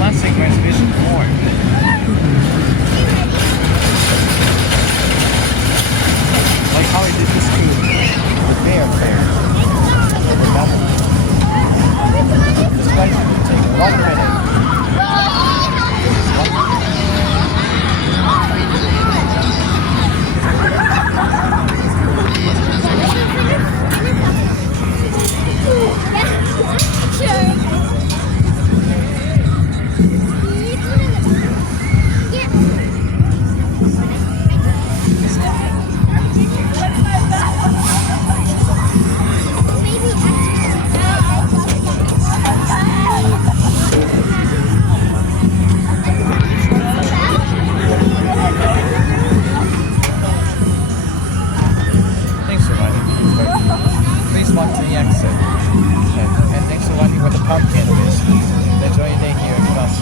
classic exhibition more. Like how I did this to the bear fair. This guy's gonna take 1 minute. Thanks for running. Please walk to the exit. And thanks for running with the pumpkin. Enjoy your day here in Boston.